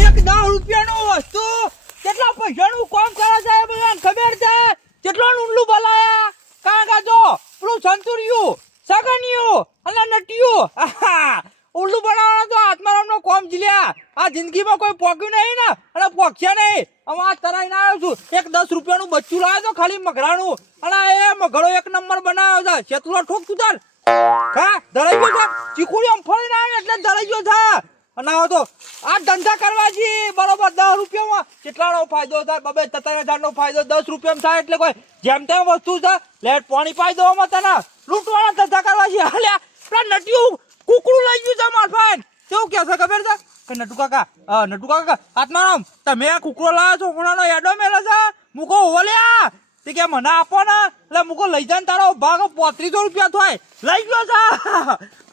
એક દસ રૂપિયાનું વસ્તુ કેટલા પૈસાનું કામ કરે છે એ બધાને ખબર છે કેટલા ઊંડલું ભલાયા કારણ કે જો પેલું સંતુર્યું સગનિયું અને નટિયું આહા, ઊંડલું બનાવવાનો તો આત્મારામનો કોમ જીલ્યા આ જિંદગીમાં કોઈ પોક્યું નહીં ને અને પોક્યા નહીં હવે આ તરાઈને આવ્યો છું એક દસ રૂપિયાનું બચ્ચું લાવ્યો તો ખાલી મગરાનું અને મગરો એક નંબર બનાવ્યો છે. શેતુલો ઠોક તું તાર. હા, ધરાઈ ગયો છે. ચીકુડી આમ ફરીને આવે એટલે ધરાઈ ગયો છે. અને આવો તો આ ધંધા કરવા જી બરોબર દસ રૂપિયામાં કેટલાનો ફાયદો થાય? બબે તતાના હજારનો ફાયદો દસ રૂપિયામાં થાય એટલે કોઈ જેમ તેમ વસ્તુ છે, લેટ પાણી પાઈ દો આમાં તને. લૂંટવાના ધંધા કરવા જી હાલ્યા પેલા નટિયું કુકડું લઈ ગયું છે માર ફાઈન કેવું કે છે ખબર છે? કે નટુ કાકા નટુ કાકા આત્મારામ તમે આ કુકડો લાવ્યો છો હોણાનો એડો મેલો છે. મૂકો ઓલ્યા તે કે મને આપો ને. એટલે મૂકો, લઈ જાય તારો ભાગ. પોત્રીસો રૂપિયા થાય. લઈ ગયો છે.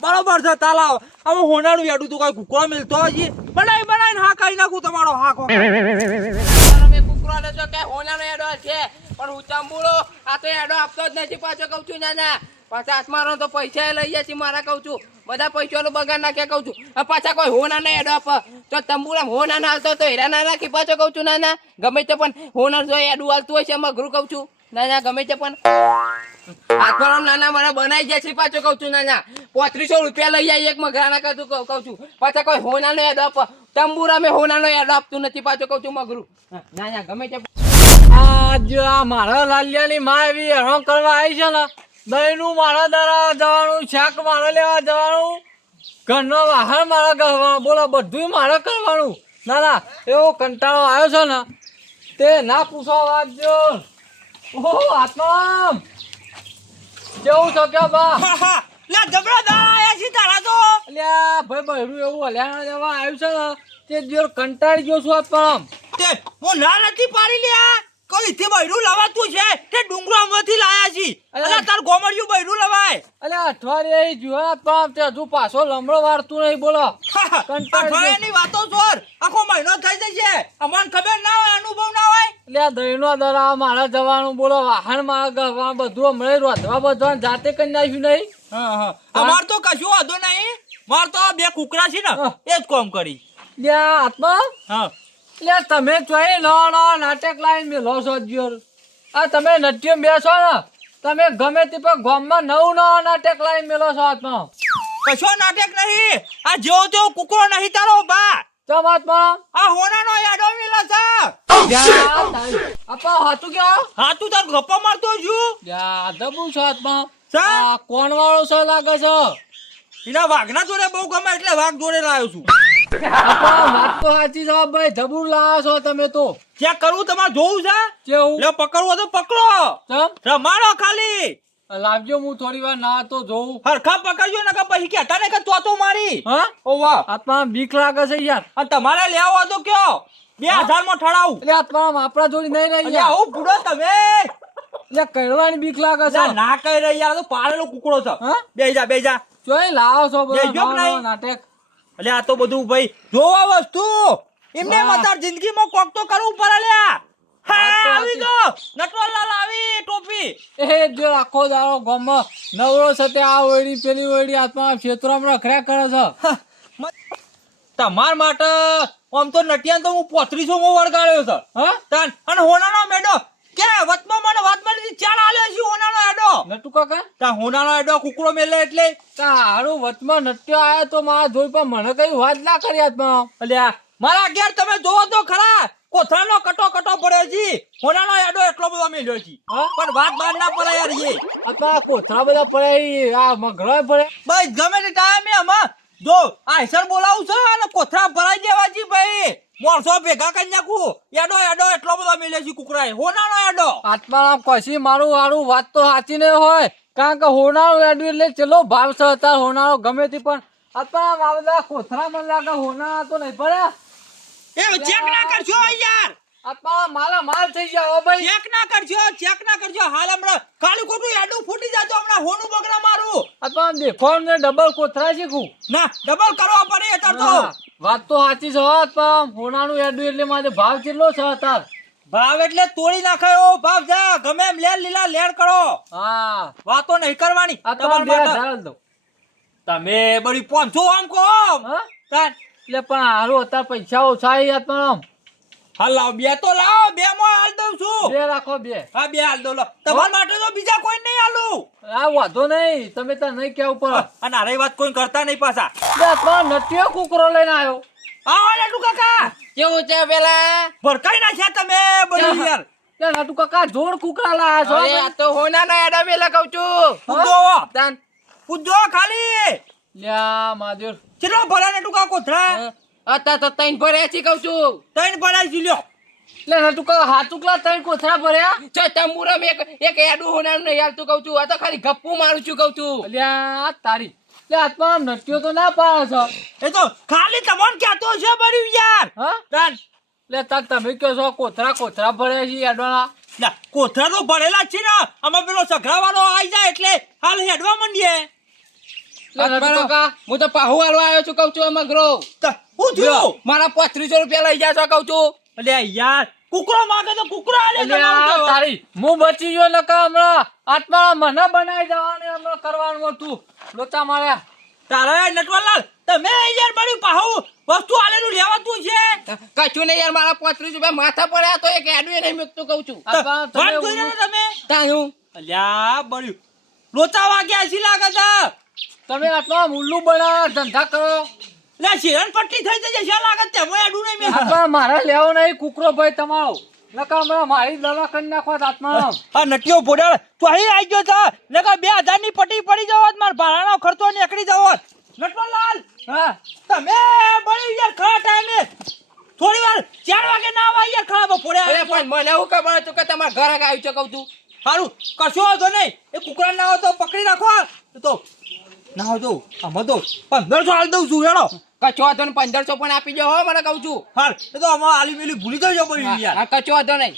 બરોબર છે તાલાવ હવે હોનાનું યાડું તું કઈ કુકરો મિલતો હજી બનાવી બનાવીને હા કરી નાખું તમારો હા તમે કુકરો લેજો કે હોનાનો એડો છે. પણ હું ચંબુડો આ તો એડો આપતો જ નથી પાછો કહું છું, ના ના. પાછા હાથમાં તો પૈસા લઈ જાય છે મારા કઉ છું. બધા પૈસા બગાડ નાખ્યા કઉ છું. પાછા કોઈ હોના ના એડો આપ. તો તંબુરા હો ના હાલતો તો હેરા ના નાખી પાછો કહું છું, ના ના. ગમે તે પણ હોના જો એડું હાલતું હોય છે, એમાં કહું છું. ના ના, ગમે તે પણ. આત્મારામ નાના મને બનાવી જાય છે પાછો કહું છું નાના પોત્રીસો રૂપિયા લઈ જાય એક મગરાના કહું કહું કહું છું. પાછા કોઈ હોનાનો એડો આપ. તંબુરા મેં હોનાનો એડો આપતું નથી પાછો કહું છું મગરું ના ના, ગમે તે આ જો આ મારા લાલિયાની માં એવી હેરાન કરવા આવી છે ને દહીંનું મારા દરા જવાનું શાક મારે લેવા જવાનું ઘરનો વાહન મારે કરવાનું બોલો બધું મારે કરવાનું. ના ના એવો કંટાળો આવ્યો છે ને તે ના પૂછો વાત જો. ઓહો આત્મા કેવું છે કે બા? લે જબરા દાડા આયા છે તારા તો. લે ભાઈ બહેરું એવું હલ્યાણા જવા આવ્યું છે ને તે જોર કંટાળી ગયો છું આત્મા તે હું ના નથી પાડી લ્યા. કોઈ થી બૈરું લવાતું છે? તે ડુંગરો આમાંથી લાયા છી. અલા. તાર ગોમડિયું બૈરું લવાય. અલે અઠવાડિયે જુઆ પાપ તે હજુ પાછો લમડો વારતું નહીં બોલો. અઠવાડિયાની વાતો જોર. આખો મહિનો થઈ જશે. અમને ખબર ના હોય અનુભવ ના હોય. એટલે આ દરા મારે જવાનું બોલો. વાહન મારે ગવા બધું હમણાં રોધવા બધવા જાતે કરી નાખ્યું નહીં? અમાર તો કશું વાંધો નહીં. માર તો બે કુકરા છે ને. એ જ કોમ કરી. બે આત્મા? હા. એટલે તમે ચોઈ નવા નાટક લાઈન મેલો છો જ્યોર આ તમે નટ્ય બેસો ને. તમે ગમે તે પણ ગામમાં નવું નો નાટક લાઈન મેલો છો આત્મા કશો નાટક નહીં. આ જેવો તેવો કુકરો નહીં તારો બા ચમ આત્મા આ હોનાનો યાડો મિલો છે આપા હાથું ક્યાં હા તું તાર ગપ્પા મારતો છું. યા દબુ છો આત્મા આ કોણ વાળો છે લાગે છે? એના વાઘના જોડે બહુ ગમે એટલે વાઘ જોડે લાવ્યો છું. વાત તો સાચી છે ભાઈ ધબુર લાવો છો તમે તો. ચેક કરવું તમારે જોવું છે? કેવું લે પકડવો તો પકડો. રમાડો ખાલી. લાવજો હું થોડી વાર ના તો જોઉં. હરખા પકડજો ને પછી કે તને કે તો તો મારી? હા? ઓ વાહ. આત્મા બીક લાગે છે યાર. અને તમારે લેવો તો કયો? બે હજારમાં ઠડાવું એટલે આત્મા આપણા જોડી નહીં રહી યાર. આવું બુડો તમે. એટલે કડવાની બીક લાગે છે. ના કહી રહી યાર તો પાડેલો કુકડો છે. હા? બે જા બે જા. જોઈ લાવો છો? નાટક? એટલે આ તો બધું ભાઈ જોવા વસ્તુ. એમને. મતાર જિંદગીમાં કોક તો કરવું પડે લ્યા આવી. નટવરલાલ આવી ટોપી. એ જો આખો દાડો ગામમાં નવરો છે આ ઓયડી પેલી ઓયડી આત્મા ક્ષેત્રમાં રખડ્યા કરે છે. તમાર માટે આમ તો નટિયાન તો હું પોત્રીસો માં વળગાડ્યો છે. હા? તાન અને હોનાનો મેડો કે વચમાં મને વાત મળી ચાલ આલે છે હોનાનો એડો નટુ કાકા? તા હોનાનો એડો કુકડો મેલે એટલે. તારું વચમાં નટ્યો આયો તો મારા જોઈ પણ મને કઈ વાત ના કરી આત્મા અલ્યા મારા ઘેર તમે જોવો તો ખરા કોથળાનો કટો કટો પડ્યો છે. હોનાનો એડો એટલો બધો મેલ્યો છે. પણ વાત બાર ના પડે યાર એ આત્મા કોથળા બધા પડે આ મગરો પડે બસ ગમે તે ટાઈમે આમાં. જો આ હેસર બોલાવું છે અને કોથળા ભરાઈ દેવા છે ભાઈ. માણસો ભેગા કરી નાખું. એડો એડો એટલો બધો મેલ્યો છે કુકરાએ. હોનાનો એડો આત્મા કશી મારું વારું વાત તો સાચી નહીં હોય. કારણ કે હોનારો એડો એટલે ચલો ભાવ છે અત્યારે હોનારો ગમે તે પણ. આત્મારામ આ બધા કોથરા મને લાગે હોનારા તો નહીં પડે. એ ચેક ના કરશો યાર. આત્મા માલા માલ થઈ જાય ભાઈ. ચેક ના કરજો ચેક ના કરજો. હાલ હમણાં કાલું ખોટું એડું ફૂટી જાતો હમણાં. હોનું બગડા મારું. આત્મારામ દેખો ને ડબલ કોથરા શીખું ના ડબલ કરવા પડે અત્યારે તો. વાત તો સાચી છે પણ હોનાનું એડું એટલે મારે ભાવ કેટલો છે તાર ભાવ એટલે તોડી નાખાયો ભાવ જા ગમે એમ લેર લીલા લેર કરો. હા. વાતો નહીં કરવાની. તમે બળી પહોંચો આમ કહો. એટલે પણ હારું અત્યારે પૈસા ઓછા આમ. હા લાવ બે તો લાવ બે માં હાલ દઉં છું. બે રાખો બે. હા બે હાલ દઉં લો. તમારા માટે તો બીજા કોઈ નહીં હાલું. આ વાંધો નહીં. તમે તાર નહીં કેવું પડે અને આરે વાત કોઈ કરતા નહીં પાછા. બે ત્રણ નટિયો કુકરો લઈને આવ્યો. આવો લાડુ કાકા. કેવું છે પેલા? ભડકાઈ નાખ્યા તમે બધું યાર. ત્યાં નટુ કાકા જોર કુકરા લાયા અરે છો અરે તો હોનાનો એડા મેલા કહું છું. કૂદો તાન. કૂદો ખાલી. લ્યા માધ્યોર ચલો ભલા ને ટુકા કોથરા અત્યારે તો તૈન ભર્યા છે કહું છું. તૈન ભરાઈ જી લ્યો. એટલે હા કાકા હાચુકલા ત્રણ કોથરા ભર્યા? ચો તંબુરમ એક એક એડું હોનાનું નહીં હાલતું કહું છું. આ તો ખાલી ગપ્પુ મારું છું કહું છું. અલ્યા તારી. હાથમાં નટ્યો તો ના પાડે છો. એ તો ખાલી તમોન ક્યાતો છે બર્યું યાર. હા? લે તાર તમે કહો છો કોથરા કોથરા ભર્યા છે એડવાના ના કોથરા તો ભરેલા જ છે ને. અમે પેલો સઘરાવાળો આવી જાય એટલે હાલ હેડવા માંડીએ. હું તો પાહુ હાલવા આવ્યો છું કહું છું અમે ગ્રો. તો હું થયું? મારા પાંત્રીસો રૂપિયા લઈ જાશો કહું છું. અલે યાર. કુકરો માંગે તો કુકરો આલે અલ્યા તારી હું બચી ગયો નકા હમણાં. આત્મા મને બનાવી દેવાનું હમણાં કરવાનું હતું. લોચા માર્યા. તારે નટવરલાલ તમે યાર બર્યું પાહુ. વસ્તુ આલેલું લેવાતું છે. કશું નહીં યાર મારા પાંત્રીસ રૂપિયા માથા પડ્યા તો એક એડવે નહીં મૂકતું કહું છું. તમે વાત જોઈ રહ્યા તમે? તાન અલ્યા બર્યું લોચા વાગ્યા છે લાગે છે. તમે આત્મા મુલ્લું બનાવ્યા ધંધા કરો. લે શિરણ પટ્ટી થઈ જશે શા લાગે મોય આડું નહીં મેં. આત્મા મારે લેવો નહીં કુકરો ભાઈ તમારો. નકા હમણાં મારી દવા કરી નાખવા આત્મા આ નટીઓ બોડાળ તું અહીં આવી ગયો છે નકર બે હજારની પટ્ટી પડી જવો માર ભાડાનો ખર્ચો નીકળી જવો નટવરલાલ હા. તમે બળી યાર ખરા ટાઈમે. થોડી વાર ચાર વાગે ના આવા યાર ખરા બપોરે અરે પણ મને એવું ખબર હતું કે તમારા ઘરે આવ્યું છે કહું છું. સારું કશો વાંધો નહીં. એ કુકરા ના હોય તો પકડી રાખો. તો ના હોય તો આમાં તો પંદરસો હાલ દઉં છું હેડો. કચો હતો ને પંદરસો પણ આપી દો હો મને કહું છું. એ તો આમાં આલી મેલી ભૂલી જજો પડી યાર. આ કચો હતો નહીં.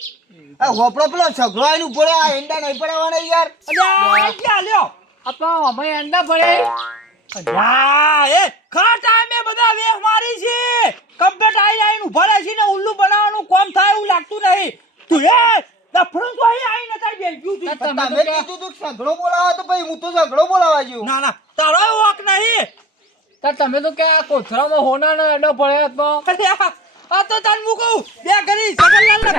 આ હોપડો પેલો સઘળો આઈને ઊભો આ એંડા નહીં પડાવવાના યાર. અલ્યા ક્યાં લ્યો. આત્મા અમે એંડા પડે અલ્યા એ ખરા ટાઈમે બધા વેહ મારી છે. કમ્પ્લેટ આઈ આઈને ઊભા રહે છે ને ઉલ્લુ બનાવવાનું કોમ થાય એવું લાગતું નહીં. તું એ દફડું તો અહીં આઈને તારી. તમે તમે કીધું તું સઘળો બોલાવો તો ભાઈ હું તો સઘળો બોલાવા જ્યો. ના ના તારો નહીં નહીં. તાર તમે તો કે આ કોથરામાં હોનાનો એડો ભરે આત્મા અલ્યા, આ તો તન હું કહું બે ઘડી સગનલાલ ને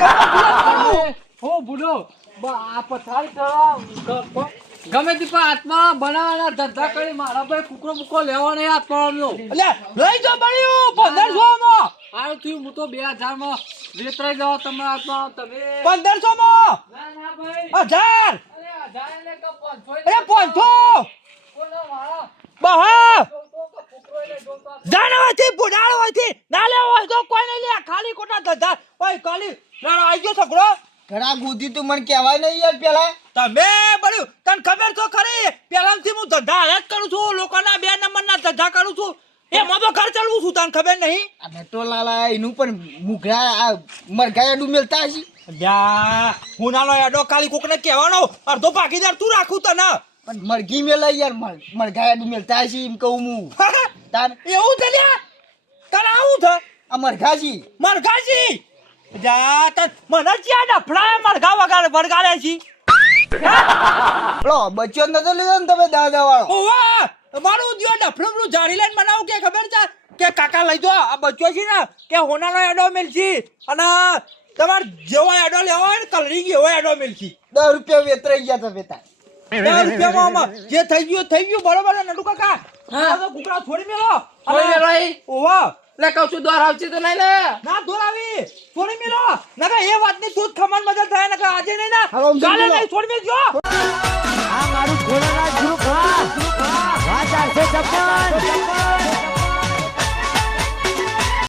હો બુડો બ- આ પથાર કરવા ગમે તે પણ આત્મા બનાવવાના ધંધા કરી મારા ભાઈ કુકરો મુકો લેવો નહીં આત્માનો અલ્યા, લઈ જો બળ્યું પંદરસો માં હારું થયું હું તો બે હજારમાં વેતરાઈ જાઓ તમે આત્મા તમે પંદરસો માં ના ના ભાઈ. હજાર? અરે એટલે પાંચસો બહા કુકરો એટલે જોતો. ના લેવો હોય તો કોઈ નહીં લે. ખાલી ખોટા ધંધા. ઓય ખાલી લડો આવી ગયો છોકરો. ઘણા ગોધી તું મને કહેવાય નહીં યાર પેલા. તમે બળ્યું તને ખબર તો ખરી. પેલાથી હું ધંધા હાલ જ કરું છું. લોકોના બે નંબરના ધંધા કરું છું. એમાં તો ઘર ચાલવું છું તને ખબર નહીં? આ તો લાલા એનું પણ મુઘરા આ મરઘાયા ડુમેલતા હશે. અલ્યા હું નાનો એડો ખાલી કોકને કહેવાનો. અડધો ભાગીદાર તું રાખું તને. પણ મરઘી મેલા યાર મર- મરઘાયા ડુમેલતા છે એમ કહું હું. તાર એવું છે લ્યા? તને આવું છે? આ મરઘાજી મરઘાજી જા તન મને જ્યાં ડફડા મરઘા વગાડે વળગાડે છે. બચ્યો બચ્ચો નતો લીધો ને તમે દાદા વાળો ઓવા મારું દિયો ડફડું જાળી લઈને બનાવું કે ખબર છે? કે કાકા લઈ દો આ બચ્યો છે ને કે હોનાનો એડો મેલછી અને તમાર જેવો એડો લેવો હોય ને કલરી એવો એડો મેલછી દસ રૂપિયા વેતરાઈ ગયા તમે તાર દસ રૂપિયામાં જે થઈ ગયું થઈ ગયું બરોબર છે નટુ કાકા? હા. તો કુકડા છોડી મેલો છોડી મેલો ઓવા લે કહું છું દોર આવશે તો નહીં ને? ના દોર આવી. છોડી મેલો નકા એ વાતની તું ખમણ મજા થાય નકા